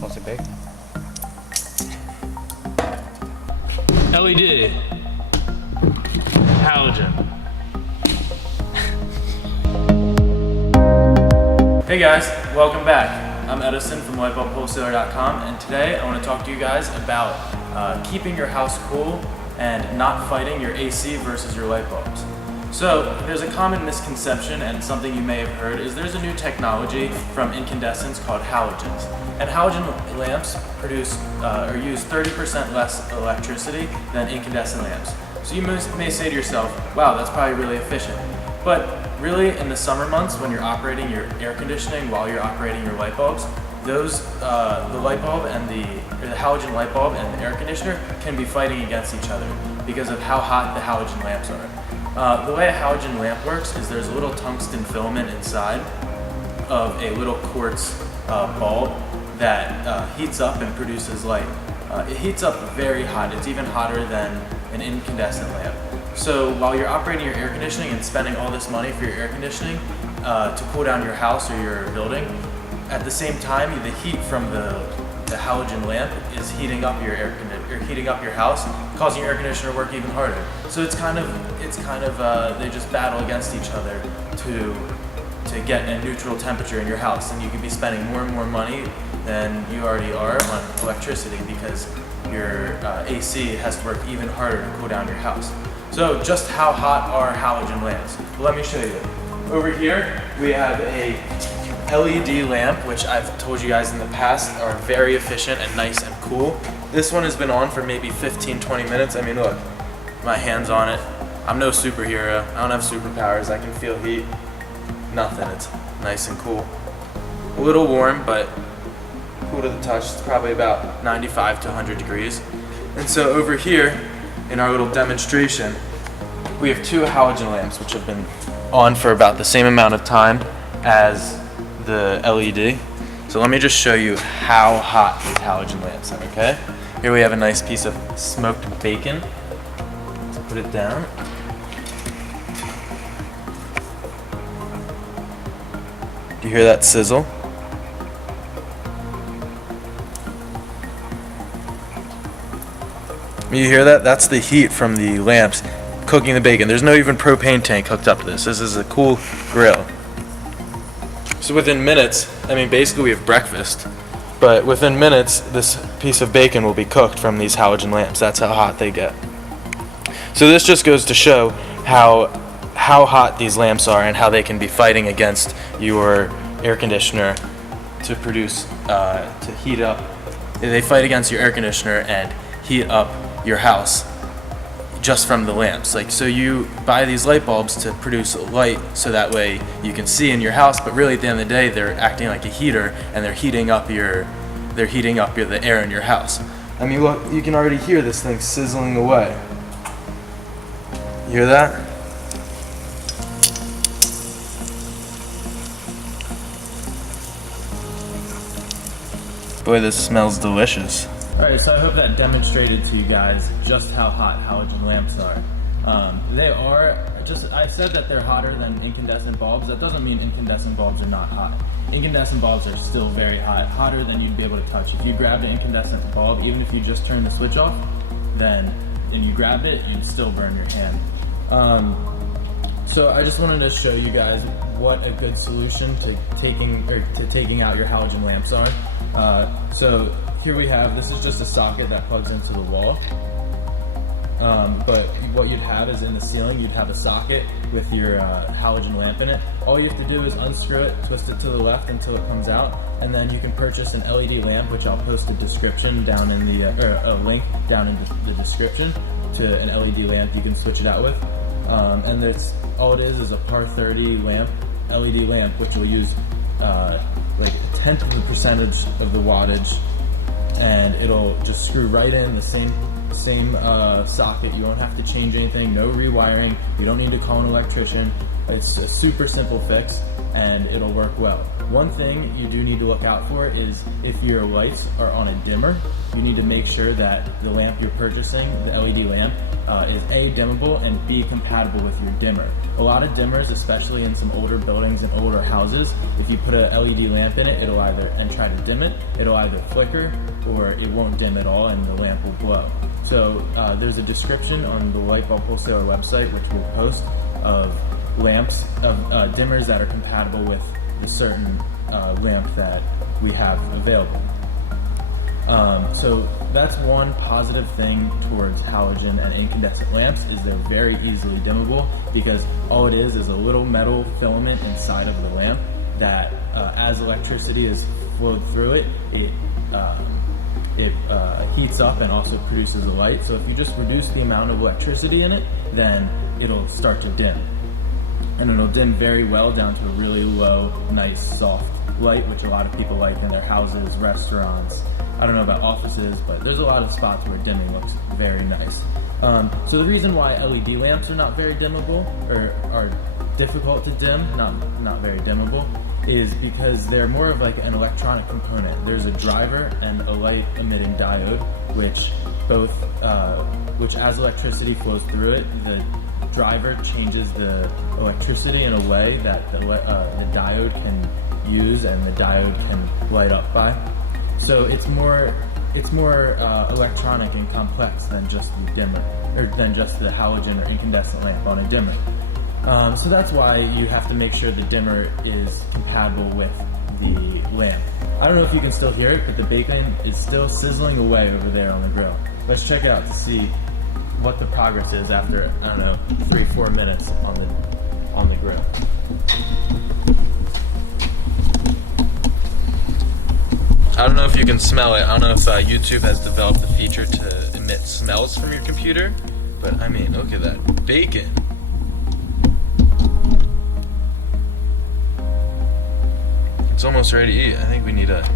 What's it big? LED. Halogen. Hey guys, welcome back. I'm Edison from Lightbulb and today I want to talk to you guys about keeping your house cool and not fighting your AC versus your light bulbs. So there's a common misconception, and something you may have heard is there's a new technology from incandescents called halogens. And halogen lamps produce or use 30% less electricity than incandescent lamps. So you may say to yourself, wow, that's probably really efficient. But really, in the summer months when you're operating your air conditioning while you're operating your light bulbs, those the light bulb and the halogen light bulb and the air conditioner can be fighting against each other because of how hot the halogen lamps are. The way a halogen lamp works is there's a little tungsten filament inside of a little quartz bulb that heats up and produces light. It heats up very hot. It's even hotter than an incandescent lamp. So while you're operating your air conditioning and spending all this money for your air conditioning to cool down your house or your building, at the same time the heat from the halogen lamp is heating up your heating up your house, causing your air conditioner to work even harder. So it's kind of they just battle against each other to get a neutral temperature in your house, and you could be spending more and more money than you already are on electricity because your AC has to work even harder to cool down your house. So just how hot are halogen lamps? Well, let me show you. Over here we have a LED lamp, which I've told you guys in the past are very efficient and nice and cool. This one has been on for maybe 15-20 minutes. I mean, look, my hand's on it. I'm no superhero. I don't have superpowers. I can feel heat. Nothing. It's nice and cool. A little warm, but cool to the touch. It's probably about 95 to 100 degrees. And so over here in our little demonstration, we have two halogen lamps which have been on for about the same amount of time as the LED. So let me just show you how hot these halogen lamps are, okay? Here we have a nice piece of smoked bacon. Let's put it down. Do you hear that sizzle? You hear that? That's the heat from the lamps cooking the bacon. There's no even propane tank hooked up to this. This is a cool grill. So within minutes, I mean basically we have breakfast, but within minutes this piece of bacon will be cooked from these halogen lamps. That's how hot they get. So this just goes to show how hot these lamps are and how they can be fighting against your air conditioner to produce, to heat up. They fight against your air conditioner and heat up your house just from the lamps. Like, so you buy these light bulbs to produce light so that way you can see in your house, but really at the end of the day they're acting like a heater and they're heating up the air in your house. I mean, look, you can already hear this thing sizzling away. You hear that? Boy, this smells delicious. Alright, so I hope that demonstrated to you guys just how hot halogen lamps are. They are, I said that they're hotter than incandescent bulbs. That doesn't mean incandescent bulbs are not hot. Incandescent bulbs are still very hot, hotter than you'd be able to touch. If you grabbed an incandescent bulb, even if you just turned the switch off, and you grabbed it, you'd still burn your hand. So I just wanted to show you guys what a good solution to taking out your halogen lamps are. So here we have, this is just a socket that plugs into the wall. But what you'd have is in the ceiling, you'd have a socket with your halogen lamp in it. All you have to do is unscrew it, twist it to the left until it comes out, and then you can purchase an LED lamp, which I'll post a description down in the, or a link down in the description to an LED lamp you can switch it out with. And that's all it is a par 30 lamp, LED lamp, which will use like a tenth of the percentage of the wattage, and it'll just screw right in the same socket. You won't have to change anything, no rewiring, you don't need to call an electrician. It's a super simple fix and it'll work well. One thing you do need to look out for is if your lights are on a dimmer, you need to make sure that the lamp you're purchasing, the LED lamp, is A, dimmable, and B, compatible with your dimmer. A lot of dimmers, especially in some older buildings and older houses, if you put a LED lamp in it, and try to dim it, it'll either flicker or it won't dim at all and the lamp will glow. So there's a description on the Lightbulb Wholesaler website, which we'll post, of lamps, of dimmers that are compatible with the certain lamp that we have available. So that's one positive thing towards halogen and incandescent lamps, is they're very easily dimmable, because all it is a little metal filament inside of the lamp that as electricity is flowed through it, it heats up and also produces a light. So if you just reduce the amount of electricity in it, then it'll start to dim. And it'll dim very well down to a really low, nice, soft light, which a lot of people like in their houses, restaurants. I don't know about offices, but there's a lot of spots where dimming looks very nice. So the reason why LED lamps are not very dimmable, or are difficult to dim, not very dimmable, is because they're more of like an electronic component. There's a driver and a light emitting diode, which as electricity flows through it, the driver changes the electricity in a way that the diode can use and the diode can light up by. So it's more electronic and complex than just the dimmer, or than just the halogen or incandescent lamp on a dimmer. So that's why you have to make sure the dimmer is compatible with the lamp. I don't know if you can still hear it, but the bacon is still sizzling away over there on the grill. Let's check it out to see what the progress is after, I don't know, 3-4 minutes on the grill. I don't know if you can smell it. I don't know if YouTube has developed a feature to emit smells from your computer, but I mean, look at that bacon. It's almost ready to eat. I think we need a...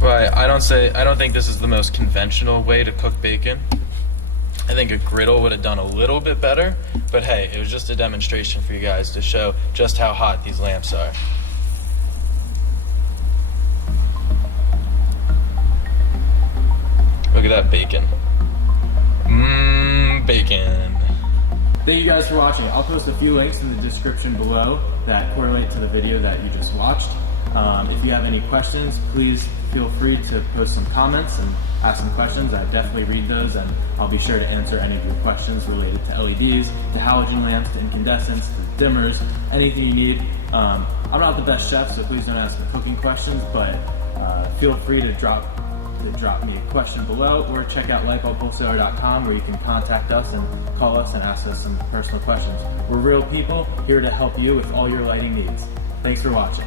Well, I don't think this is the most conventional way to cook bacon. I think a griddle would have done a little bit better, but hey, it was just a demonstration for you guys to show just how hot these lamps are. Look at that bacon. Bacon. Thank you guys for watching. I'll post a few links in the description below that correlate to the video that you just watched. If you have any questions, please feel free to post some comments and ask some questions. I definitely read those, and I'll be sure to answer any of your questions related to LEDs, to halogen lamps, to incandescents, to dimmers, anything you need. I'm not the best chef, so please don't ask me cooking questions, but feel free to drop me a question below, or check out lightbulbwholesaler.com, where you can contact us and call us and ask us some personal questions. We're real people here to help you with all your lighting needs. Thanks for watching.